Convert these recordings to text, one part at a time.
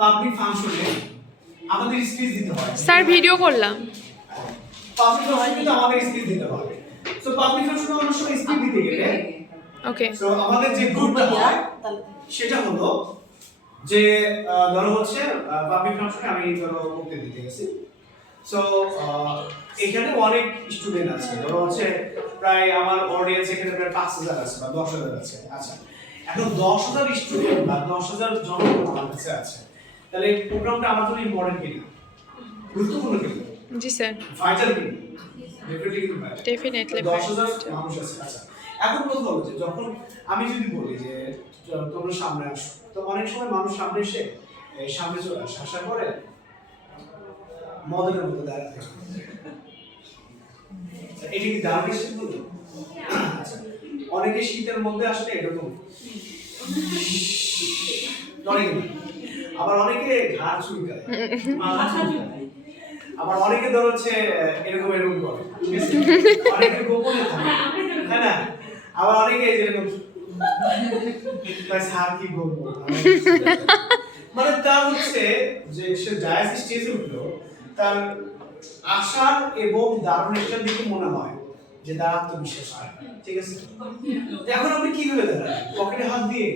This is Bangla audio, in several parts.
পাবলিক ফাংশনে আমাদের স্পিচ দিতে হয়। স্যার ভিডিও করলাম। পাবলিক ফাংশনে কিন্তু আমাদের স্পিচ দিতে হয়। সো পাবলিক ফাংশনে অনেক সময় স্পিচ দিতে গেলে ওকে, সো আমাদের যে গ্রুপটা হয় সেটা হলো যে ধরো হচ্ছে পাবলিক ফাংশনে আমি ধরো বক্তৃতা দিতে গেছি। সো এখানে অনেক স্টুডেন্ট আছে, ধরো হচ্ছে প্রায় আমার অডিয়েন্স এখানে প্রায় 5000 আছে বা 10000 আছে। আচ্ছা, এখন 10000 স্টুডেন্ট বা 10000 জনগণ আমার কাছে আছে, তাহলে এই প্রোগ্রামটা আমার জন্য ইম্পর্টেন্ট কিনা, গুরুত্বপূর্ণ কিনা, জি স্যার, ভাইটাল কিনা? ডেফিনেটলি কিন্তু ভাইটাল। ডেফিনেটলি। 10000 মানুষ আছে। আচ্ছা, এখন কথা হলো যে যখন আমি যদি বলি যে তোমরা সামনে আসো, তো অনেক সময় মানুষ সামনে এসে সামনে চলে আসে, আসার পরে মডেলের মতো দাঁড়াতে থাকে। এটা কি দাঁড়ানোর শীত বলতো? আচ্ছা, অনেকে শীতের মধ্যে আসলে এরকম ডরে না, আবার অনেকে ঘাড় চুলকায়, মাথা চুলকায়, আবার অনেকে ধর হচ্ছে এরকম এরকম করে, ঠিক আছে? অনেকে গোপনে থাকে, হ্যাঁ না? আবার অনেকে যেরকম স্যার কি বলবো, মানে তার হচ্ছে যে সে ডায়াস স্টেজে উঠলো, তার আশার এবং দারুণের দিকে মনে হয় যে তার আত্মবিশ্বাস হয়, ঠিক আছে? এখন আপনি কিভাবে দাঁড়ান? পকেটে হাত দিয়ে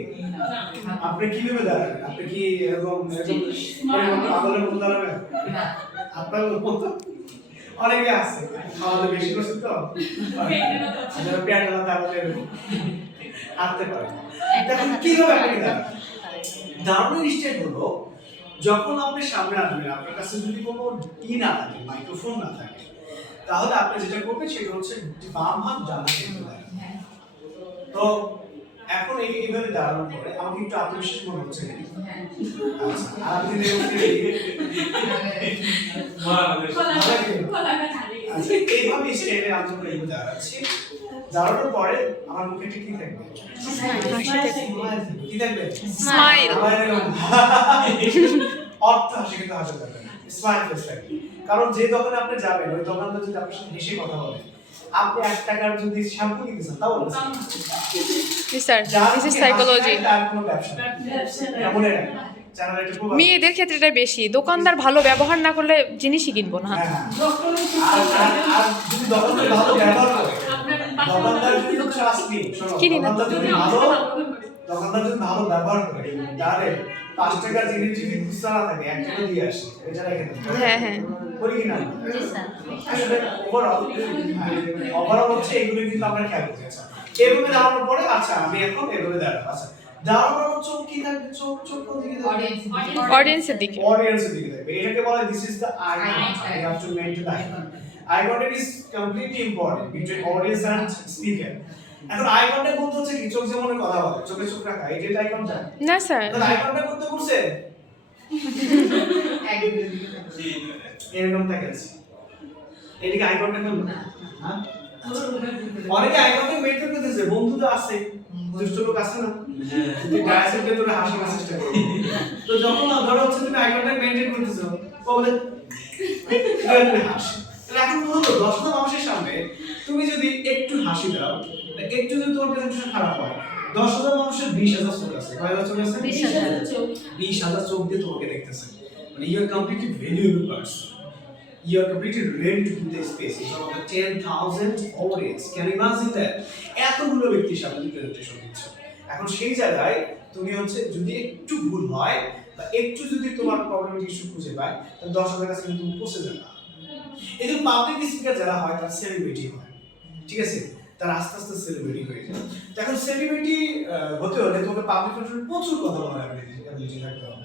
আপনি কিভাবে দাঁড়ান? আপনি কি এরকম পাগলের মতো দাঁড়াবেন? আপনার মতো অনেকে আছে খাওয়াতে বেশি করছে তো পেয়ারা দাঁড়াতে হাঁটতে পারে। এখন কিভাবে আপনি দাঁড়ান? দারুণের স্টেজ হলো যখন আপনি সামনে আসবেন, আপনার কাছে যদি কোনো না থাকে, মাইক্রোফোন না থাকে, তাহলে আপনি যেটা করবেন সেটা হচ্ছে বাম হাত ডান হাতে দাঁড়াবেন। তো এখন এইভাবে দাঁড়ানোর পরে আমাকে একটু আত্মবিশ্বাস মনে হচ্ছে। আচ্ছা, আর আপনি এইভাবে স্টেজে আমি যখন এইভাবে দাঁড়াচ্ছি, দাঁড়ানোর পরে আমার মুখে ঠিক কি থাকবে? কি থাকবে? স্মাইল। অর্থ হাসি, কিন্তু হাসি থাকবে না, স্মাইল ফেস থাকবে। কারণ যে দোকানে আপনি যাবেন, ওই দোকানদার যদি আপনার সাথে হেসে কথা বলে, আপনি 1 টাকার যদি শ্যাম্পু কিনতে চান তাও বলবেন জি স্যার, দিস ইজ সাইকোলজি। তার কোনো ব্যবসা নেই, মনে রাখবেন। মেয়েদের ক্ষেত্রে এটা বেশি, দোকানদার ভালো ব্যবহার না করলে জিনিসই কিনবো না। আর যদি দোকানদার ভালো ব্যবহার করে, দোকানদার যদি ট্রাস্টলি, কিনি না। দোকানদার যদি ভালো ব্যবহার করে, তাহলে 5 টাকার জিনিস যদি খুচরা না থাকে 1 টাকা দিয়ে আসে, এটা রেখে দেন। হ্যাঁ হ্যাঁ, করি কিনা? জি স্যার। আসলে ওভারঅল হচ্ছে এগুলো কিন্তু আমরা খেয়াল করতে চাই। এভাবে দাঁড়ানোর পরে আচ্ছা আমি এখন এভাবে দাঁড়াবো। আচ্ছা, দাঁড়ানোর চোখ কি থাকবে? চোখ কোন দিকে থাকবে? অডিয়েন্সের দিকে। অডিয়েন্সের দিকে থাকবে। এটাকে বলা হয় this is the eye contact. You have to maintain eye contact. Eye contact is completely important between audience and speaker. এখন আই কন্টাক্ট বলতে হচ্ছে কি, চোখ যেমন কথা বলে, চোখে চোখ রাখা, এটা আই কন্টাক্ট না স্যার, আই কন্টাক্ট করতে বলছে এরকম থাকে আছে, এদিকে আই কন্টাক্ট করবে না। হ্যাঁ, অনেকে আই কন্টাক্ট মেইনটেইন করতেছে, বন্ধু তো আছে, দুষ্ট লোক আছে না, যে গায়ের ভেতরে হাসার চেষ্টা করে। তো যখন ধরো হচ্ছে তুমি আই কন্টাক্ট মেইনটেইন করতেছো, ও বলে তুমি হাসি। তাহলে এখন হলো 10টা মানুষের সামনে তুমি যদি একটু হাসি দাও, একটু যদি তোমার প্রেজেন্টেশন খারাপ হয়, 10,000 মানুষের 20,000 চোখ আছে, কয়টা চোখ আছে? 20,000 চোখ দিয়ে তোমাকে দেখতেছে। মানে you are completely valuable person, you are completely ready to give the space in front of the 10,000 audience. Can you imagine that? এতগুলো ব্যক্তির সামনে তুমি প্রেজেন্টেশন দিচ্ছ। এখন সেই জায়গায় তুমি হচ্ছে যদি একটু ভুল হয় বা একটু যদি তোমার প্রবলেম ইস্যু খুঁজে পায়, তাহলে 10,000 কাছে কিন্তু তুমি পৌঁছে যাবে না। এই যে পাবলিক স্পিকার যারা হয় তারা সেলিব্রিটি হয়, ঠিক আছে? তারা আস্তে আস্তে সেলিব্রিটি হয়ে যায়। তো এখন সেলিব্রিটি হতে হলে তোমাকে পাবলিক ফাংশনে প্রচুর কথা বলার অ্যাবিলিটি থাকতে হবে।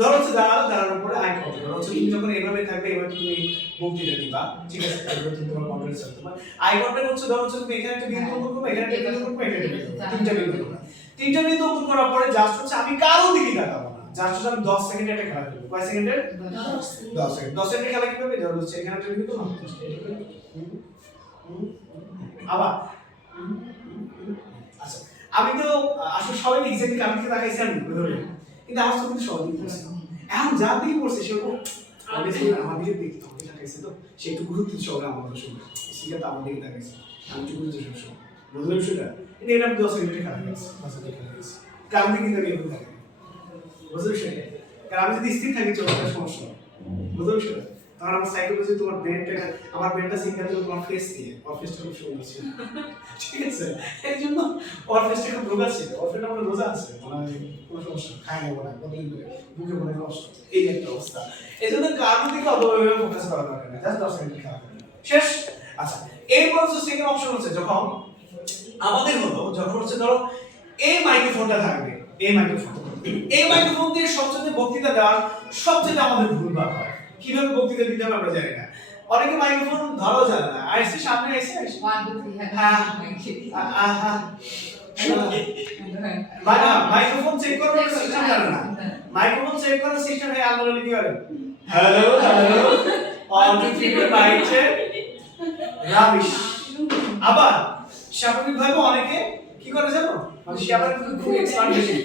ধরো হচ্ছে দাঁড়ানোর পরে আই কন্ট্যাক্ট, ধরো হচ্ছে তুমি যখন এভাবে থাকবে, এবার তুমি বক্তৃতা দিবা, ঠিক আছে? তারপরে তুমি তোমার কনফিডেন্স রাখতে পারবে। আই কন্ট্যাক্ট হচ্ছে ধরো হচ্ছে তুমি এখানে একটা বিন্দু অঙ্কন করবে, এখানে একটা বিন্দু অঙ্কন করবে, এখানে একটা বিন্দু অঙ্কন করবে, তিনটা বিন্দু করবে। তিনটা বিন্দু অঙ্কন করার পরে জাস্ট হচ্ছে আমি কারো দিকে তাকাবো না, জাস্ট হচ্ছে আমি 10 সেকেন্ডে একটা খেলা করব। কয় সেকেন্ডের? 10 সেকেন্ড। 10 সেকেন্ডের খেলা কিভাবে? ধরো হচ্ছে এখানে একটা বিন্দু না, আবার আচ্ছা, আমি তো আসলে সবাই এক্স্যাক্টলি কার দিকে তাকাইছি আমি ধরে, কিন্তু আমার চোখে সবাই দিকে পড়ছে। এখন যার দিকে পড়ছে সেরকম আমার দিকে দেখতে হবে, তাকাইছে তো সে একটু গুরুত্ব সহকারে আমার কথা শুনবে, সেটা তো আমার দিকে তাকাইছে, আমি একটু গুরুত্ব সহকারে বুঝলাম সেটা। কিন্তু এটা আমি 10 মিনিটে খেলা গেছি, 10 মিনিটে খেলা গেছি, কার দিকে তাকিয়ে একটু তাকাই, বুঝলি সেটা? কারণ আমি যদি স্থির থাকি চোখে সমস্যা বুঝতে পারছো? তখন আমার সাইকোলজি তোমার ব্রেনটা আমার ব্রেনটা সিঙ্গেল করে তোমার ফেস দিয়ে ওর ফেসটা খুব সুন্দর ছিল ঠিক আছে এই জন্য ওর ফেসটা খুব রোগা ছিল ওর ফেসটা আমার রোজা আছে মানে কোনো সমস্যা খাই নেবো না কতদিন ধরে বুকে মনে কষ্ট এই একটা অবস্থা এই জন্য কারোর দিকে অতভাবে ফোকাস করা দরকার নেই জাস্ট 10 মিনিট খাওয়া শেষ আচ্ছা এরপর হচ্ছে সেকেন্ড অপশন হচ্ছে যখন আমাদের হলো যখন হচ্ছে ধরো এই মাইক্রোফোনটা থাকবে এই মাইক্রোফোন দিয়ে সবচেয়ে বক্তৃতা দেওয়ার সবচেয়ে আমাদের ভুলভাল হয় কিভাবে বক্তৃতা দিতে হবে আমরা জানি না অনেকে মাইক্রোফোন ধরো জানে না আইসি সামনে এসে মাইক্রোফোন চেক করার সিস্টেম জানে না মাইক্রোফোন চেক করার সিস্টেম এই আল্লাহ কি করে hello hello one two three mike check rubbish আবার স্বাভাবিকভাবে অনেকে কি করে জানো মানে সে আবার খুব এক্সপার্ট বেশি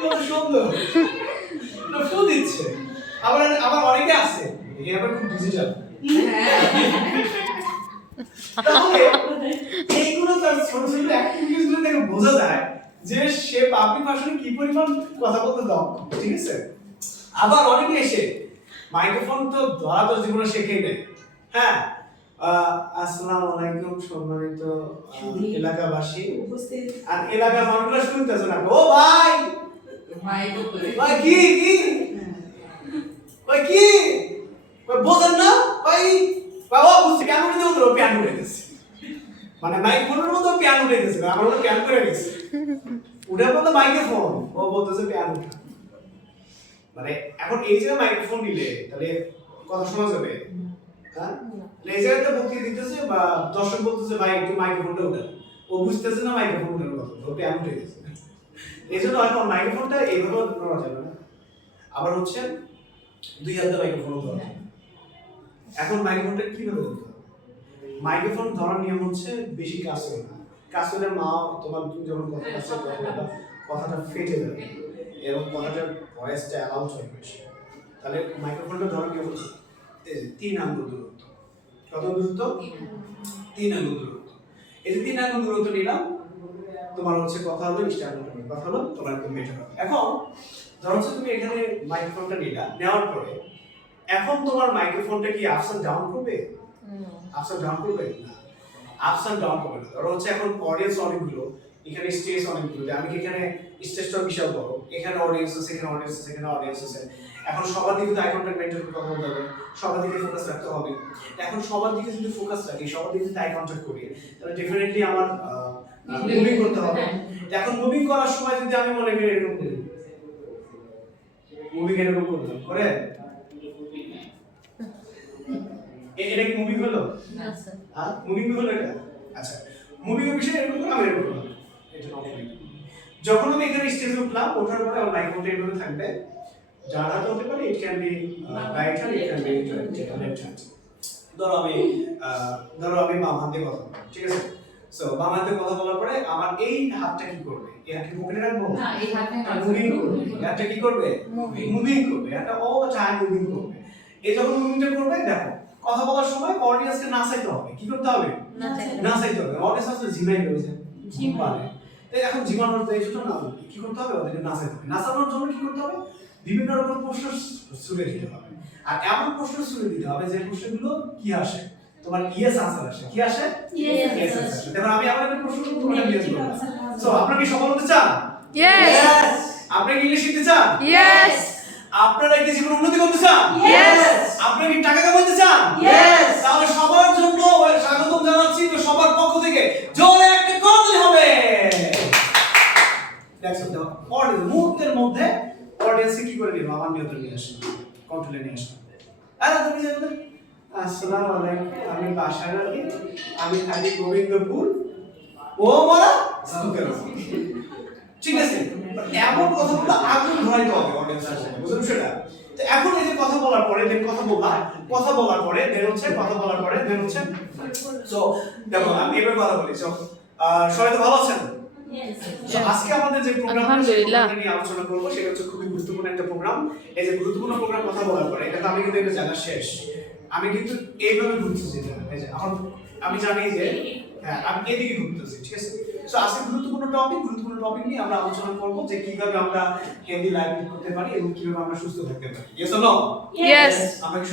কত সুন্দর না ফুল দিচ্ছে আবার আবার অনেকে আছে এই আবার খুব ডিজিটাল তাহলে এইগুলো তার ছোট ছোট অ্যাক্টিভিটিস গুলো থেকে বোঝা যায় যে সে পাবলিক ভাষণে কি পরিমাণ কথা বলতে দক্ষ ঠিক আছে আবার অনেকে এসে মাইক্রোফোন তো ধরা তো জীবনে শেখেই নেই হ্যাঁ আসসালামু আলাইকুম সম্মানিত এলাকাবাসী আর এলাকার মানুষরা শুনতেছে না ও ভাই ভাই কি ভাই কি ভাই বোঝেন না ভাই বাবা বুঝছি পিয়ানো নিতে হতো পিয়ানো উঠে গেছে মানে মাইক্রোফোনের মতো পিয়ানো উঠে গেছে আমার মতো পিয়ানো করে গেছে উঠে বলতো মাইক্রোফোন ও বলতেছে পিয়ানো মানে এখন এই যে মাইক্রোফোন নিলে তাহলে কথা শোনা যাবে হ্যাঁ এই জায়গাতে বক্তৃতা দিতেছে বা দর্শক বলতেছে ভাই একটু মাইক্রোফোনটা উঠান ও বুঝতেছে না মাইক্রোফোন উঠানোর কথা ও পিয়ানো উঠে গেছে এই জন্য এখন মাইক্রোফোনটা এইভাবে ধরা যাবে না আবার হচ্ছে দুই হাতে মাইক্রোফোন ধরা যাবে এখন মাইক্রোফোনটা কিভাবে ধরতে হবে মাইক্রোফোন ধরার নিয়ম হচ্ছে বেশি কাছে না কাছে হলে মা তোমার তুমি যখন কথা কাছে কথাটা ফেটে যাবে এবং কথাটার ভয়েসটা অ্যালাউড হবে বেশি তাহলে মাইক্রোফোনটা ধরার নিয়ম হচ্ছে 3 আঙ্গুল দূরত্ব কত দূরত্ব 3 আঙ্গুল দূরত্ব এই যে 3 আঙ্গুল দূরত্ব নিলাম তোমার হচ্ছে কথা হলো স্ট্যান্ড কথা হলো তোমার একদম বেটার হবে এখন ধরো হচ্ছে তুমি এখানে মাইক্রোফোনটা নিলা নেওয়ার পরে এখন তোমার মাইক্রোফোনটা কি আপস এন্ড ডাউন করবে আপস এন্ড ডাউন করবে না আপস এন্ড ডাউন করবে না ধরো হচ্ছে এখন অডিয়েন্স অনেকগুলো এখানে স্টেজ অনেকগুলো আমি কি এখানে স্টেজটা বিশাল বড় এখানে অডিয়েন্স আছে এখানে অডিয়েন্স আছে এখানে অডিয়েন্স আছে এখন সবার দিকে তো আই কন্টাক্ট মেইনটেইন করতে হবে সবার দিকে ফোকাস রাখতে হবে এখন সবার দিকে যদি ফোকাস রাখি সবার দিকে যদি আই কন্টাক্ট করি তাহলে ডেফিনেটলি আমার মুভিং করতে হবে এখন মুভিং করার সময় যদি আমি মনে করি এরকম করি মুভিং এরকম করলাম করে এটা কি মুভিং হলো না স্যার হ্যাঁ মুভিং হলো এটা আচ্ছা মুভিং এর বিষয় এরকম করে আমি এরকম করলাম এটা নট যখন আমি এখানে স্টেজে উঠলাম ওঠার পরে আমার মাইক্রোফোনটা এভাবে থাকবে যার হাতে হতে পারে it can be right hand it can be left hand ধরো আমি বাম হাতে কথা বলছি ঠিক আছে সো বাম হাতে কথা বলার পরে আমার এই হাতটা কি করবে এই হাতটা পকেটে রাখবো না এই হাতটা মুভিং করবে এই হাতটা কি করবে মুভিং করবে এটা অল টাইম মুভিং করবে এই যখন মুভিংটা করবে দেখো কথা বলার সময় অডিয়েন্সকে নাচাইতে হবে কি করতে হবে নাচাইতে হবে অডিয়েন্স আসলে ঝিমাই হয়েছে ঝিমানে তাই এখন ঝিমানোর তো এই জন্য না কি করতে হবে ওদেরকে নাচাইতে হবে নাচানোর জন্য কি করতে হবে বিভিন্ন রকম প্রশ্ন ছুড়ে দিতে হবে আর এমন প্রশ্ন ছুড়ে দিতে হবে যে প্রশ্নগুলো কি আসে তোমার ইয়েস আনসার আসে কি আসে ইয়েস আনসার এবার আমি আপনাদের প্রশ্ন করব তোমরা ইয়েস বলবে সো আপনারা কি সফল হতে চান ইয়েস আপনারা কি ইংলিশ শিখতে চান ইয়েস আপনারা কি জীবনে উন্নতি করতে চান ইয়েস আপনারা কি টাকা কামাতে চান ইয়েস তাহলে সবার জন্য স্বাগতম জানাচ্ছি তো সবার পক্ষ থেকে জোরে একটা করতে হবে দেখো তো অডিয়েন্স মুহূর্তের মধ্যে অডিয়েন্সে কি করে নিব আমার নিয়ন্ত্রণ নিয়ে আসেন কন্ট্রোলে নিয়ে আসেন আরে তুমি জানো আসসালামু আলাইকুম আমি বাসায় আছি আমি থাকি গোবিন্দপুর ও মারা সুকের ঠিক আছে এমন কথা বলতে আগুন ধরাইতে হবে অডিয়েন্সের সাথে বুঝলেন সেটা তো এখন এই যে কথা বলার পরে দেন কথা বলার পরে দেন হচ্ছে কথা বলার পরে দেন হচ্ছে সো দেখো আমি এবার কথা বলি সো সবাই তো ভালো আছেন সো আজকে আমাদের যে প্রোগ্রামটা নিয়ে আলোচনা করব সেটা হচ্ছে খুবই গুরুত্বপূর্ণ একটা প্রোগ্রাম এই যে গুরুত্বপূর্ণ প্রোগ্রাম কথা বলার পরে এটা আমি কিন্তু এটা জানা শেষ আমি কিন্তু এইভাবে ঘুরতেছি না এই যে আমি জানি যে হ্যাঁ আমি এদিকে ঘুরতেছি ঠিক আছে সো আজকে গুরুত্বপূর্ণ টপিক নিয়ে আমরা আলোচনা করব যে কিভাবে আমরা হেলদি লাইফ লিড করতে পারি এবং কিভাবে আমরা সুস্থ থাকতে পারি। Yes or no? ইয়েস। আমরা কি